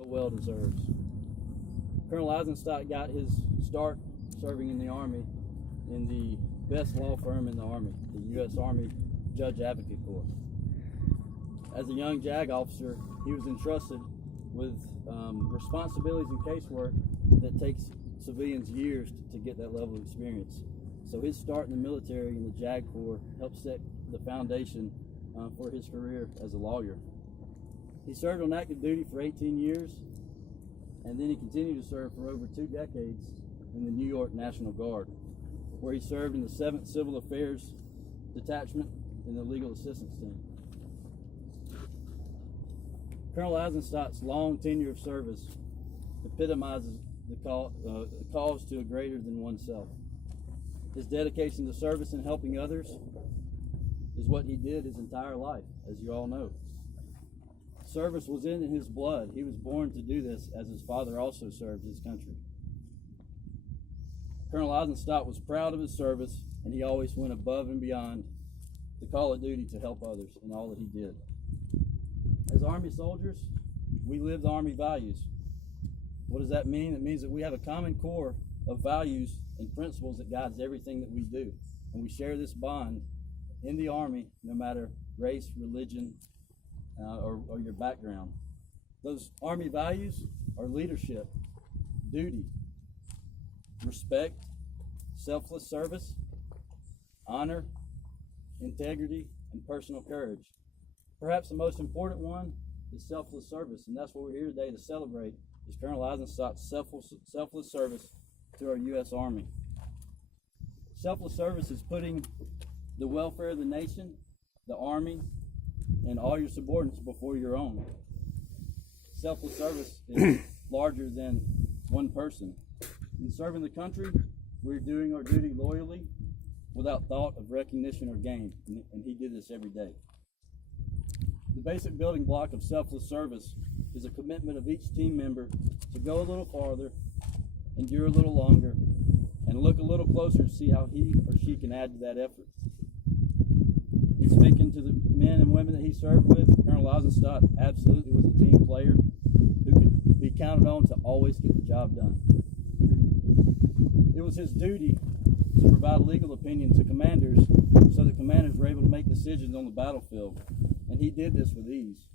well deserves. Colonel Eisenstadt got his start serving in the Army in the best law firm in the Army, the U.S. Army Judge Advocate Corps. As a young JAG officer, he was entrusted with responsibilities and casework that takes civilians years to get that level of experience. So his start in the military in the JAG Corps helped set the foundation for his career as a lawyer. He served on active duty for 18 years, and then he continued to serve for over 2 decades in the New York National Guard, where he served in the 7th Civil Affairs Detachment in the Legal Assistance Team. Colonel Eisenstadt's long tenure of service epitomizes the cause to a greater than oneself. His dedication to service and helping others is what he did his entire life, as you all know. Service was in his blood. He was born to do this, as his father also served his country. Colonel Eisenstadt was proud of his service, and he always went above and beyond the call of duty to help others in all that he did. As Army soldiers, we live the Army values. What does that mean? It means that we have a common core of values and principles that guides everything that we do. And we share this bond in the Army, no matter race, religion, or your background. Those Army values are leadership, duty, respect, selfless service, honor, integrity, and personal courage. Perhaps the most important one is selfless service, and that's what we're here today to celebrate, is Colonel Eisenstadt's selfless service to our U.S. Army. Selfless service is putting the welfare of the nation, the Army, and all your subordinates before your own. Selfless service is larger than one person. In serving the country, we're doing our duty loyally without thought of recognition or gain, and he did this every day. The basic building block of selfless service is a commitment of each team member to go a little farther, endure a little longer, and look a little closer to see how he or she can add to that effort. In speaking to the men and women that he served with, Colonel Eisenstadt absolutely was a team player who could be counted on to always get the job done. It was his duty to provide legal opinion to commanders so that commanders were able to make decisions on the battlefield, and he did this with ease.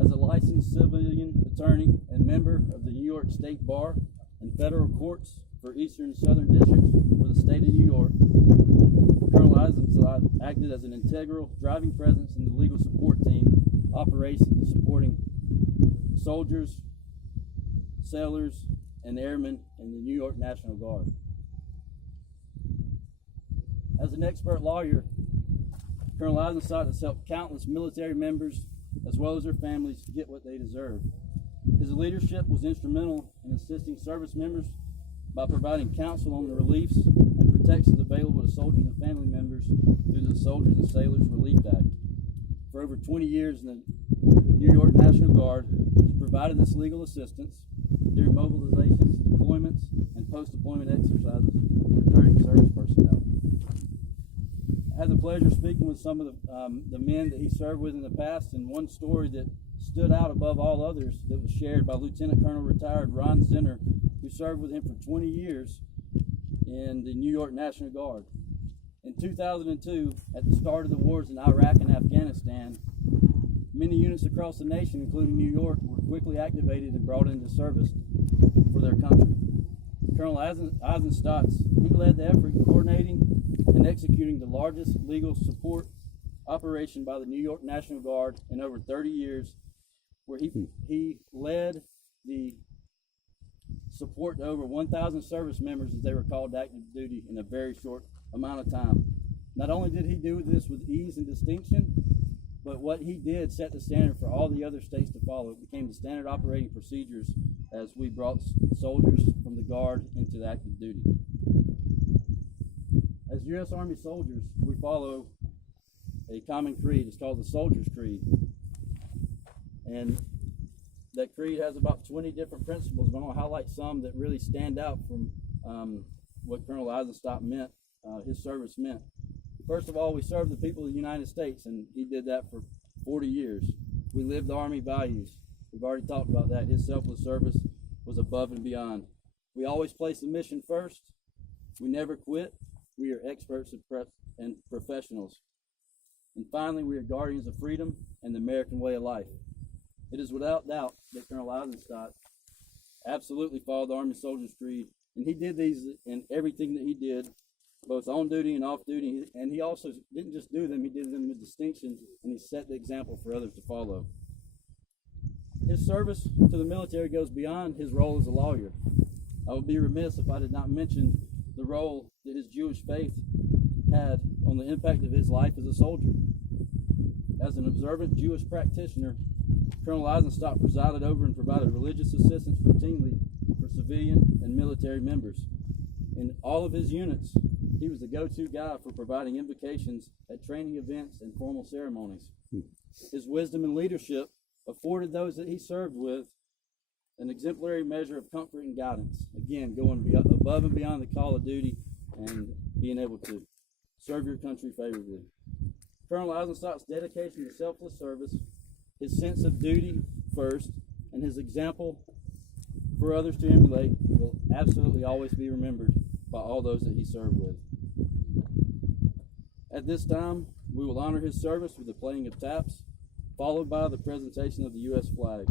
As a licensed civilian attorney and member of the New York State Bar and federal courts for Eastern and Southern Districts for the state of New York, Colonel Eisenstadt acted as an integral driving presence in the legal support team operations and supporting soldiers, sailors, and airmen in the New York National Guard. As an expert lawyer, Colonel Eisenstadt has helped countless military members as well as their families get what they deserve. His leadership was instrumental in assisting service members by providing counsel on the reliefs and protections available to soldiers and family members through the Soldiers and Sailors Relief Act. For over 20 years in the New York National Guard, he provided this legal assistance during mobilizations, deployments, and post-deployment exercises for recruiting service personnel. I had the pleasure of speaking with some of the men that he served with in the past, and one story that stood out above all others that was shared by Lieutenant Colonel retired Ron Zinner, who served with him for 20 years in the New York National Guard. In 2002, at the start of the wars in Iraq and Afghanistan, many units across the nation, including New York, were quickly activated and brought into service for their country. Colonel Eisenstadt, he led the effort in coordinating and executing the largest legal support operation by the New York National Guard in over 30 years, where he led the support to over 1,000 service members as they were called to active duty in a very short amount of time. Not only did he do this with ease and distinction, but what he did set the standard for all the other states to follow. It became the standard operating procedures as we brought soldiers from the Guard into active duty. As U.S. Army soldiers, we follow a common creed. It's called the Soldier's Creed. And that creed has about 20 different principles, but I'm going to highlight some that really stand out from what Colonel Eisenstadt meant, his service meant. First of all, we serve the people of the United States, and he did that for 40 years. We live the Army values. We've already talked about that. His selfless service was above and beyond. We always place the mission first. We never quit. We are experts and professionals. And finally, we are guardians of freedom and the American way of life. It is without doubt that Colonel Eisenstadt absolutely followed the Army Soldier's Creed, and he did these in everything that he did, both on duty and off duty. And he also didn't just do them, he did them with distinction, and he set the example for others to follow. His service to the military goes beyond his role as a lawyer. I would be remiss if I did not mention the role that his Jewish faith had on the impact of his life as a soldier. As an observant Jewish practitioner, Colonel Eisenstadt presided over and provided religious assistance routinely for civilian and military members. In all of his units, he was the go-to guy for providing invocations at training events and formal ceremonies. His wisdom and leadership afforded those that he served with an exemplary measure of comfort and guidance. Again, going above and beyond the call of duty and being able to serve your country favorably. Colonel Eisenstadt's dedication to selfless service, his sense of duty first, and his example for others to emulate will absolutely always be remembered by all those that he served with. At this time, we will honor his service with the playing of taps, followed by the presentation of the U.S. flag.